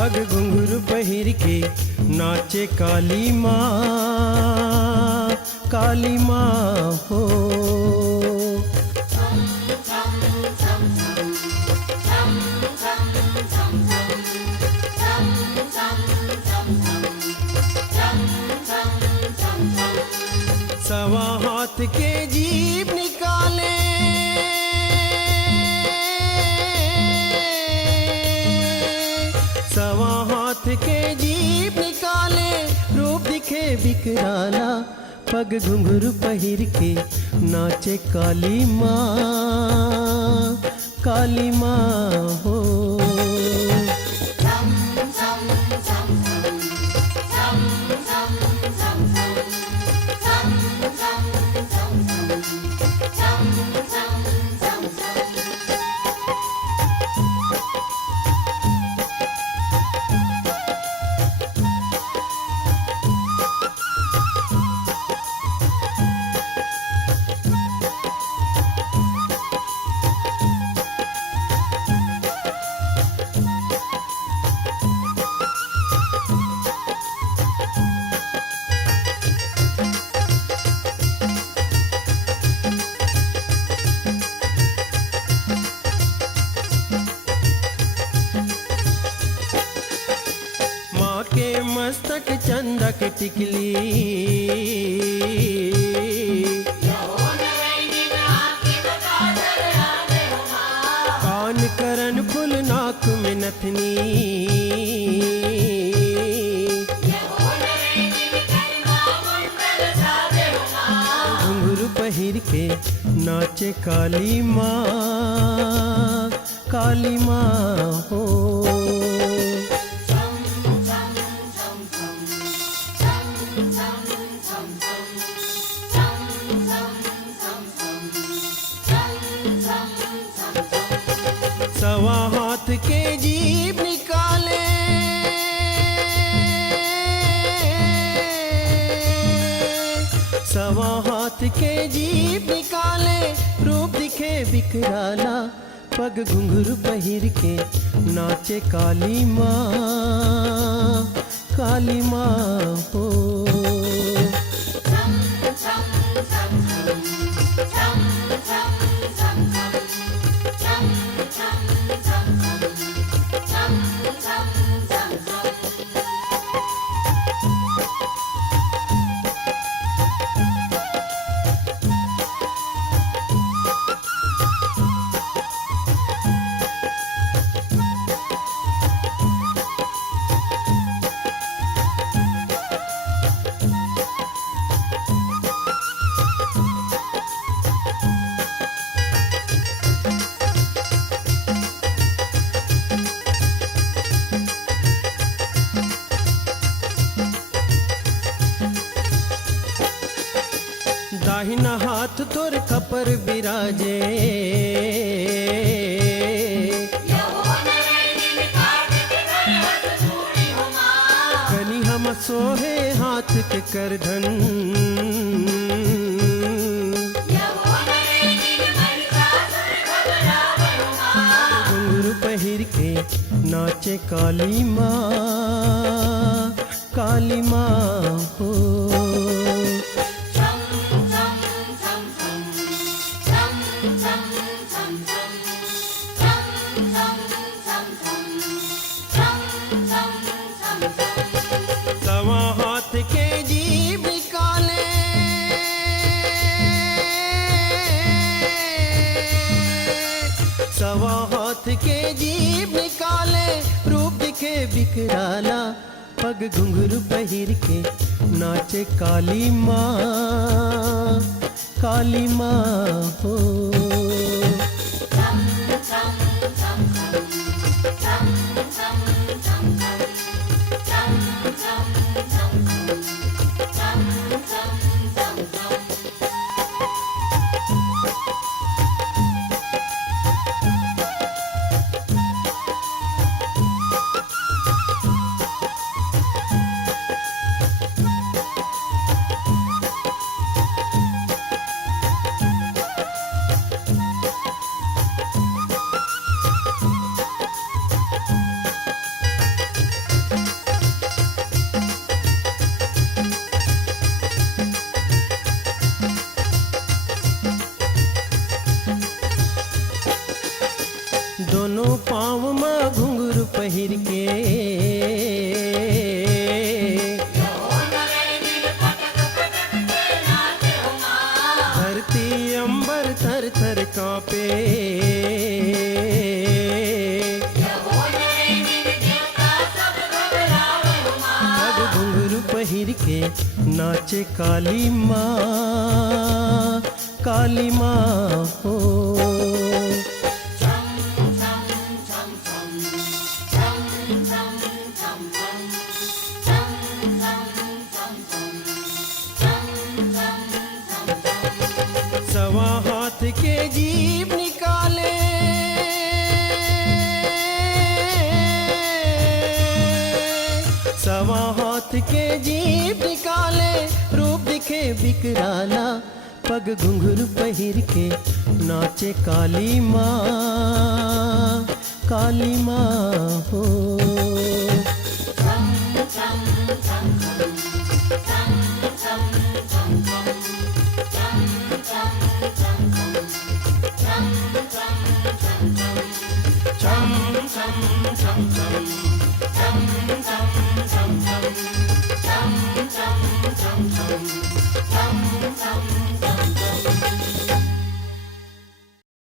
पग घुंघरू पहिर के नाचे काली माँ हो। सवा हाथ के जीभ निकाले, सवा हाथ के जीभ निकाले, रूप दिखे बिकराला, पग घुंघरू पहिर के नाचे काली माँ हो। मस्तक चंदक टिकली, कान करन फुल नाक में नथनी, घुंघरू पहिर के नाचे काली माँ हो। सवा हाथ के जीभ निकाले, सवा हाथ के जीभ निकाले, रूप दिखे बिकराला, पग घुंघरू पहिर के नाचे काली माँ हो। दाहिना हाथ तोर खपर बिराजे, कनी हम सोहे हाथ के करधन, घुंघरू पहिर के नाचे काली माँ हो। सवा हाथ के जीभ निकाले, सवा हाथ के जीभ निकाले, रूप दिखे बिकराला, पग घुंघरू पहिर के नाचे काली माँ हो। दोनों पाँव में घुंघरू पहिर के धरती अंबर थर थर कांपे। पग घुंघरू पहिर के नाचे काली माँ, काली माँ हो। सवा हाथ के जीभ निकाले, सवा हाथ के जीभ निकाले, रूप दिखे बिकराला। पग घुंघरू पहिर के नाचे काली माँ, काली माँ हो।